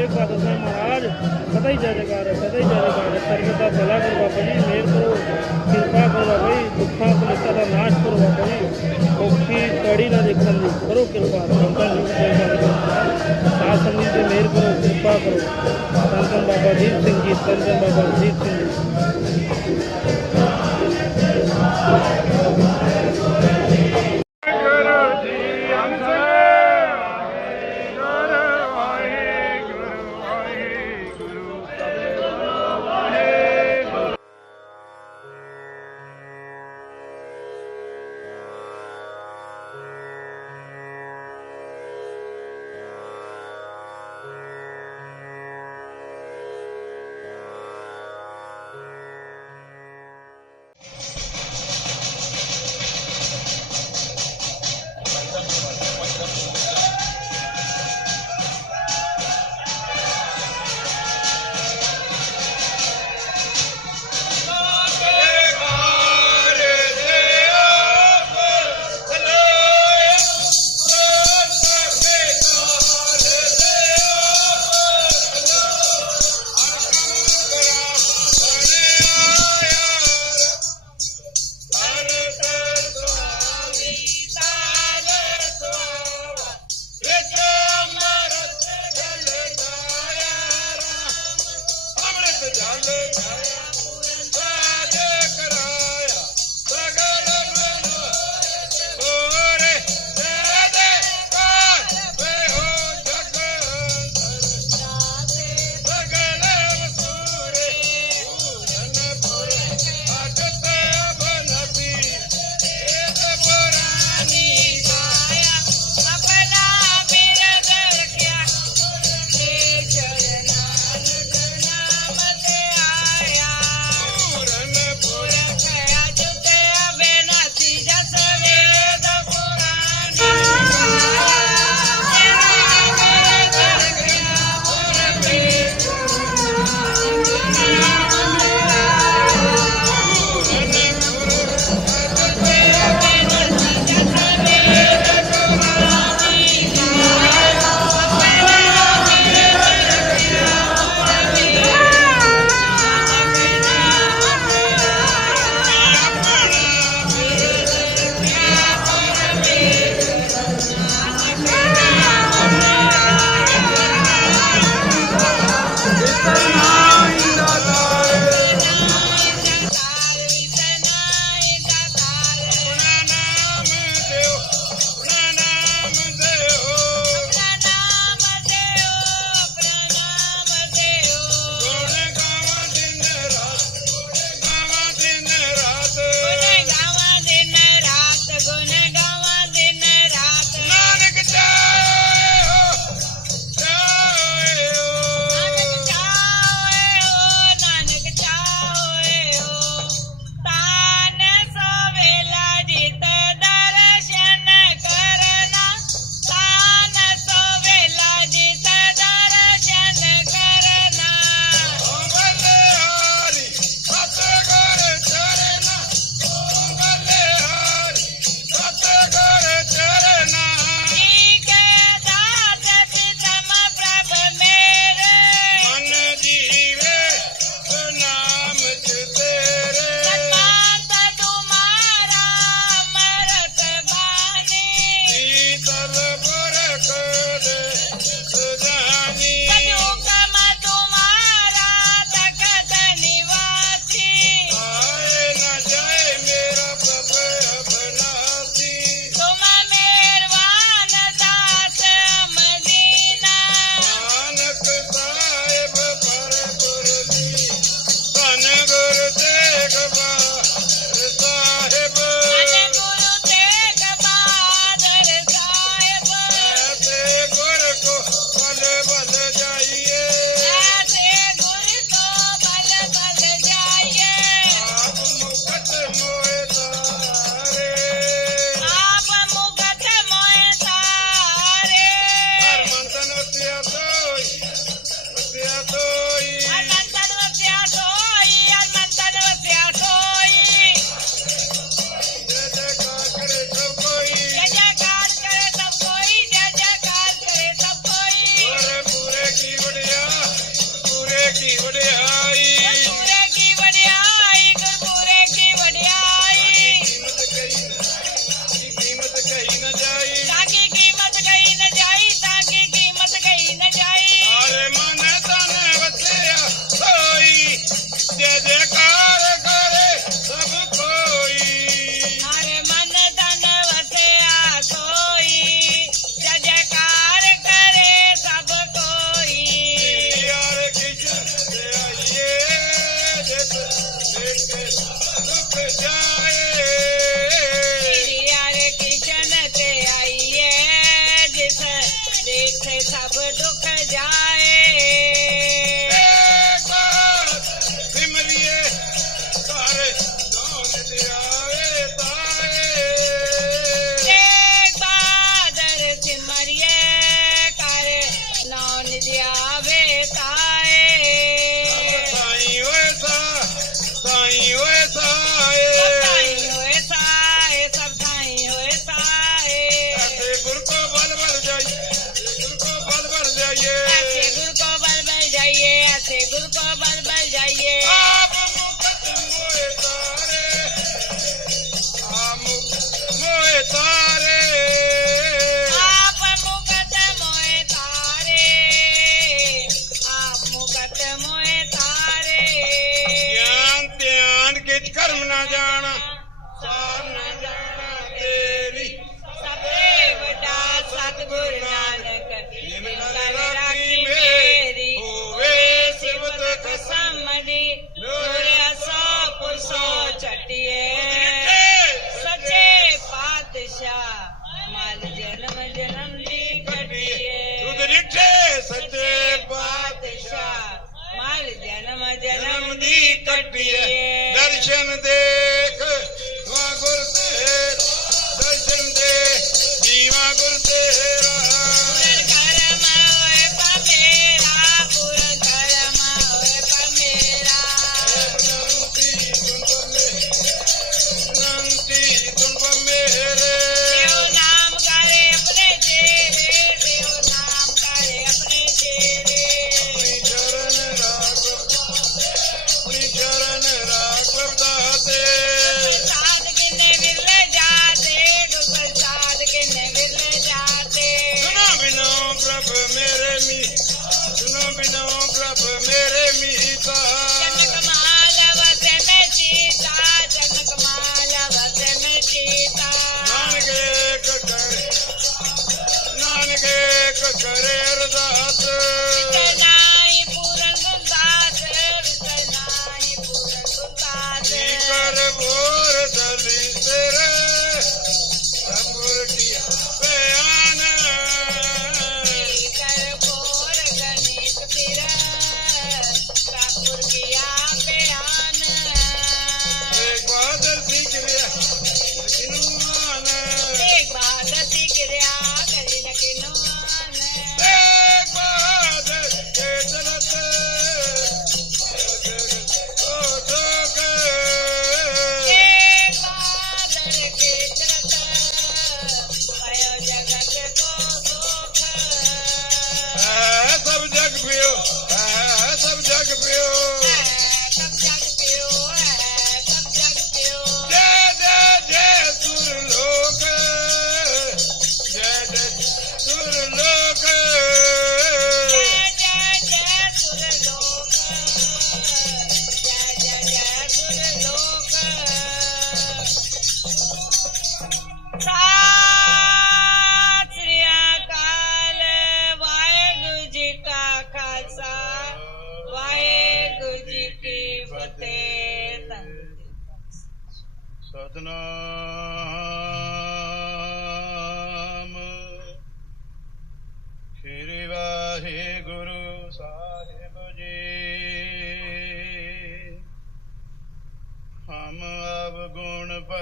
ਤੇਗ ਬਹਾਦਰ ਸਾਹਿਬ ਮਹਾਰਾਜ, ਸਦਾ ਹੀ ਜੈ ਜੈਕਾਰ ਹੈ, ਸਦਾ ਹੀ ਜੈ ਜੈਕਾਰ ਹੈ। ਸਰਬਤ ਦਾ ਭਲਾ ਕਰੋ ਬਾਬਾ ਜੀ ਮਿਹਰ ਕਰੋ ਕਿਰਪਾ ਕਰੋ ਬਾਬਾ ਜੀ ਦੁੱਖਾਂ ਕਲੇਸ਼ਾਂ ਦਾ ਨਾਸ਼ ਕਰੋ ਬਾਬਾ ਜੀ ਔਖੀ ਕੜੀ ਨਾ ਦੇਖਣ ਦੀ, ਕਰੋ ਕਿਰਪਾ, ਸੰਤਾਂ ਜੀ ਜੈ ਬਾਬਾ ਸਾਧ ਸੰਗਤ ਦੀ ਮਿਹਰ ਕਰੋ, ਕਿਰਪਾ ਕਰੋ। ਸੰਤਨ ਬਾਬਾ ਦੀਪ ਸਿੰਘ ਜੀ ਸੰਤਨ ਬਾਬਾ ਦੀਪ ਸਿੰਘ ਜੀ। Jai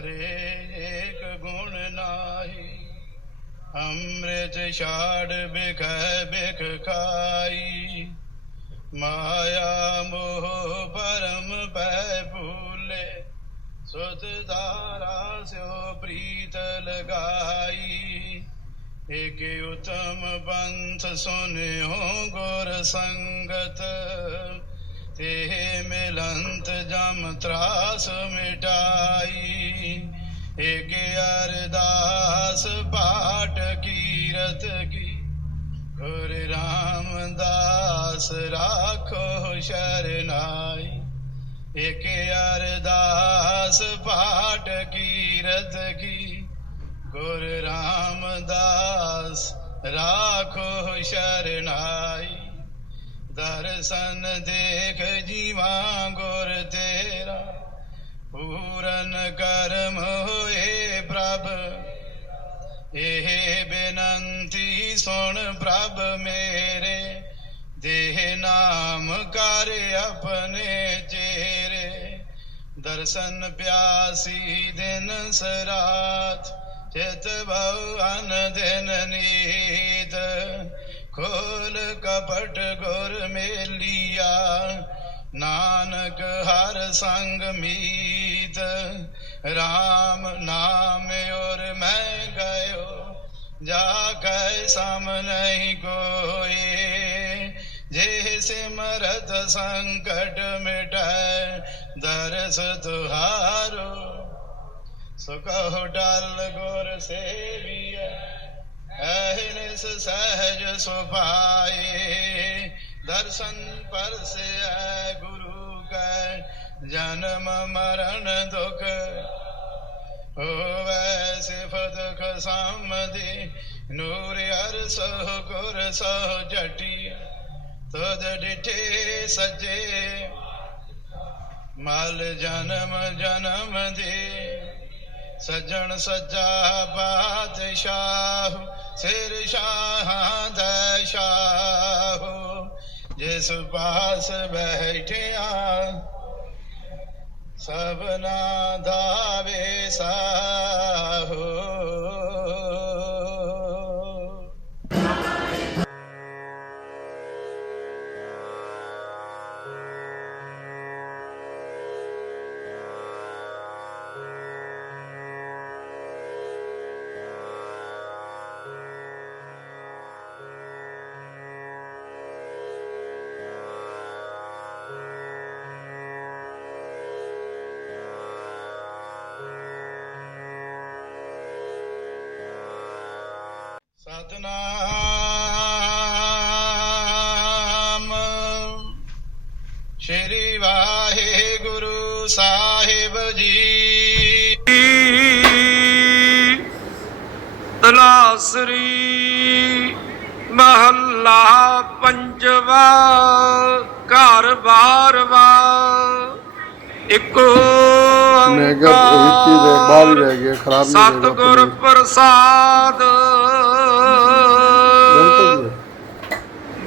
हरे एक गुण नाही, अमृत शाड बिख बिख खाई। माया मोह परम पै भूले सुत धारा स्यो प्रीत लगाई एक उत्तम पंथ सुने हो गुर संगत, ते मिलन ਜਮ ਤਰਾਸ ਮਿਟਾਈ। ਏਕ ਅਰਦਾਸ ਪਾਠ ਕੀਰਤ ਕੀ। ਗੁਰ ਰਾਮਦਾਸ ਰਾਖੋ ਸ਼ਰਨਾਈ। ਇਕ ਅਰਦਾਸ ਪਾਠ ਕੀਰਤ ਕੀ। ਗੁਰ ਰਾਮਦਾਸ ਰਾਖੋ ਸ਼ਰਨਾਈ। ਦਰਸ਼ਨ ਦੇਖ ਜੀਵਾ ਗੁਰ ਤੇਰਾ। ਪੂਰਨ ਕਰਮ ਹੋਏ ਪ੍ਰਭ। ਇਹ ਬੇਨੰਤੀ ਸੁਣ ਪ੍ਰਭ ਮੇਰੇ। ਦੇਹ ਨਾਮ ਕਰ ਆਪਣੇ ਚੇਰੇ। ਦਰਸ਼ਨ ਪਿਆਸੀ ਦਿਨ ਸਰਾਤ, ਚਿਤ ਭਉ ਅਨ ਦਿਨ ਨੀਤ। ਖੋਲ ਕਪਟ ਗੁਰ ਮੇਲੀਆ ਨਾਨਕ ਹਰ ਸੰਗ ਮੀਤ RAM ਨਾਮ ਔਰ ਮੈਂ ਗਇਓ ਜਾ ਕੈ ਸਮ ਨਹੀਂ ਕੋਏ ਜੇ ਸਿਮਰਤ ਸੰਕਟ ਮਿਟੈ ਦਰਸ ਤੁਹਾਰੋ ਸੋ ਕਹੋ ਡਲ ਗੁਰ ਸੇਵੀਐ ਅਹਿਨਿਸ ਸਹਿਜ ਸੁਭਾਏ, ਦਰਸ਼ਨ ਪਰਸੈ ਗੁਰੂ ਕੈ, ਜਨਮ ਮਰਨ ਦੁਖ ਹੋਵੈ ਸਿਫਤ ਖਸਮਦੀ, ਨੂਰ ਅਰ ਸੋ ਗੁਰ ਸੋ ਜਟੀ ਤਦ ਡਿਠੇ ਸਜੇ, ਮਲ ਜਨਮ ਜਨਮ ਦੇ, ਸਜਣ ਸੱਜਾ ਬਾਦਸ਼ਾਹ ਸਿਰ ਸ਼ਾਹਾਂ ਦਾ ਸ਼ਾਹ ਜਿਸ ਪਾਸ ਬੈਠਿਆ ਸਭਨਾ ਦਾ ਵੇ ਵੇਸਾਹੋ ਸਤਨਾਮ। ਸ਼੍ਰੀ ਵਾਹਿਗੁਰੂ ਸਾਹਿਬ ਜੀ। ਤਲਾਸਰੀ ਮਹੱਲਾ ਪੰਜਵਾ ਘਰ ਬਾਰਵਾ। ਇੱਕੋ ਮੈਂ ਕਿਹਾ ਹੀ ਰਹਿ- ਬਾਹਰ ਰਹਿ ਗਿਆ ਖਰਾਬ ਨਹੀਂ ਸਤਿਗੁਰ। ਪ੍ਰਸਾਦ ਬਿਲਕੁਲ ਜੀ।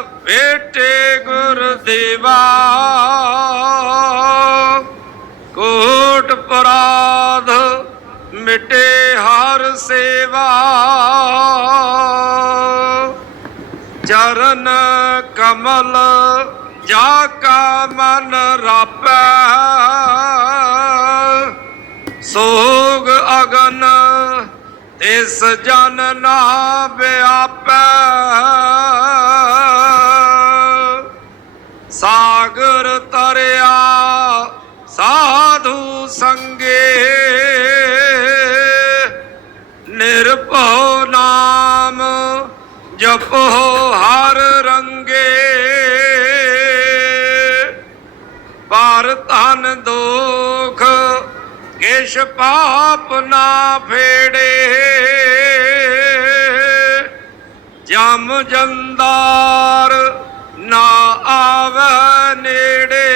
ਭਾਗ ਬੇਟੇ ਗੁਰਦੇਵਾ ਕੋਟ ਪਰਾਧ ਮਿਟੇ ਹਰ ਸੇਵਾ। ਚਰਨ ਕਮਲ ਜਾ ਕਾ ਮਨ ਰਾਪੈ। ਸੋਗ ਅਗਨ ਇਸ ਜਨ ਨਾ ਵਿਆਪੈ ਸਾਗਰ ਤਰਿਆ, ਸਾਧੂ ਸੰਗੇ। ਨਿਰਭਉ ਨਾਮ ਜਪੋ ਹਰ ਰੰਗੇ। ਪਰ ਧਨ ਦੁਖ, ਕਿਛ ਪਾਪ ਨਾ ਫੇੜੇ। ਜਮ ਜੰਦਾਰ ਆਵੇ ਨੇੜੇ।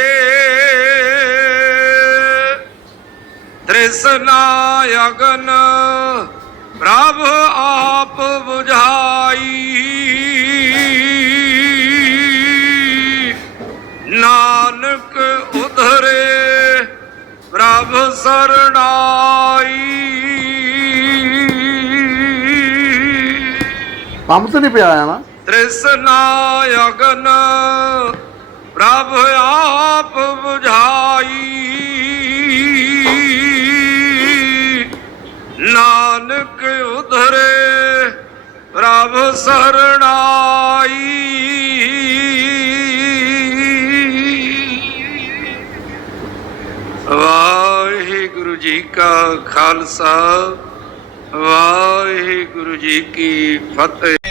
ਤ੍ਰਿਸ਼ਨਾ ਅਗਨ, ਪ੍ਰਭ ਆਪ 부ਝਾਈ ਨਾਨਕ ਉਧਰੇ, ਪ੍ਰਭ ਸਰਣਾਈ। ਕੰਮ ਤੇ ਨਹੀਂ ਪਿਆ ਆਇਆ ਨਾ? ਤ੍ਰਿਸ਼ਨਾ ਅਗਨ? ਪ੍ਰਭ ਆਪ 부ਝਾਈ ਨਾਨਕ ਉਧਰੇ ਪ੍ਰਭ ਸਰਣਾਈ। ਵਾਹਿਗੁਰੂ ਜੀ ਕਾ ਖਾਲਸਾ, ਵਾਹਿਗੁਰੂ ਜੀ ਕੀ ਫਤਿਹ।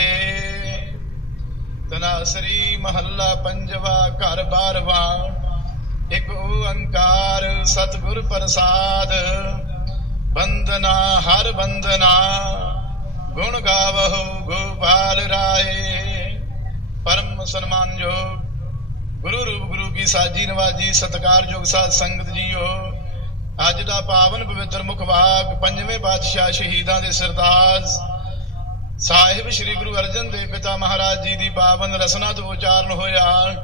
ਮਹੱਲਾ ਪੰਜਵਾ, ਘਰ ਬਾਰਵਾ। ਇੱਕ ਓੰਕਾਰ ਸਤਿਗੁਰ ਪ੍ਰਸਾਦ। ਬੰਦਨਾ ਹਰ ਬੰਦਨਾ ਗੁਣ ਗਾਵਹੁ, ਗੋਪਾਲ ਰਾਏ। ਪਰਮ ਸਨਮਾਨਯੋਗ ਗੁਰੂ ਰੂਪ ਗੁਰੂ ਕੀ ਸਾਜੀ ਨਵਾਜੀ ਸਤਿਕਾਰਯੋਗ ਸਾਧ ਸੰਗਤ ਜੀਓ। ਅੱਜ ਦਾ ਪਾਵਨ ਪਵਿੱਤਰ ਮੁਖ ਮੁਖਵਾਕ ਪੰਜਵੇਂ ਪਾਤਸ਼ਾਹ ਸ਼ਹੀਦਾਂ ਦੇ ਸਰਤਾਜ। ਸਾਹਿਬ ਸ੍ਰੀ ਗੁਰੂ ਅਰਜਨ ਦੇਵ ਪਿਤਾ ਮਹਾਰਾਜ ਜੀ ਦੀ ਪਾਵਨ ਰਸਨਾ ਤੋਂ ਉਚਾਰਨ ਹੋਇਆ।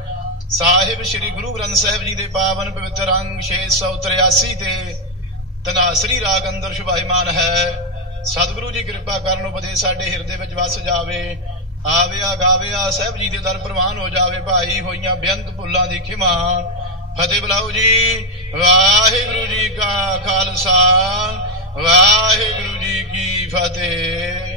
ਸਾਹਿਬ ਸ੍ਰੀ ਗੁਰੂ ਗ੍ਰੰਥ ਸਾਹਿਬ ਜੀ ਦੇ ਪਾਵਨ ਪਵਿੱਤਰ ਅੰਗ 683 ਤੇ ਤਨਾਸਰੀ ਰਾਗ ਅੰਦਰ ਸ਼ੁਭਾਈਮਾਨ ਹੈ। ਸਤਿਗੁਰੂ ਜੀ ਕਿਰਪਾ ਕਰਨ ਉਪਦੇ ਸਾਡੇ ਹਿਰਦੇ ਵਿੱਚ ਵਸ ਜਾਵੇ। ਆਵਿਆ ਗਾਵਿਆ ਸਾਹਿਬ ਜੀ ਦੇ ਦਰ ਪ੍ਰਵਾਨ ਹੋ ਜਾਵੇ। ਭਾਈ ਹੋਈਆਂ ਬੇਅੰਤ ਭੁੱਲਾਂ ਦੀ ਖਿਮਾ। ਫਤਿਹ ਬੁਲਾਓ ਜੀ। ਵਾਹਿਗੁਰੂ ਜੀ ਕਾ ਖਾਲਸਾ। ਵਾਹਿਗੁਰੂ ਜੀ ਕੀ ਫਤਿਹ।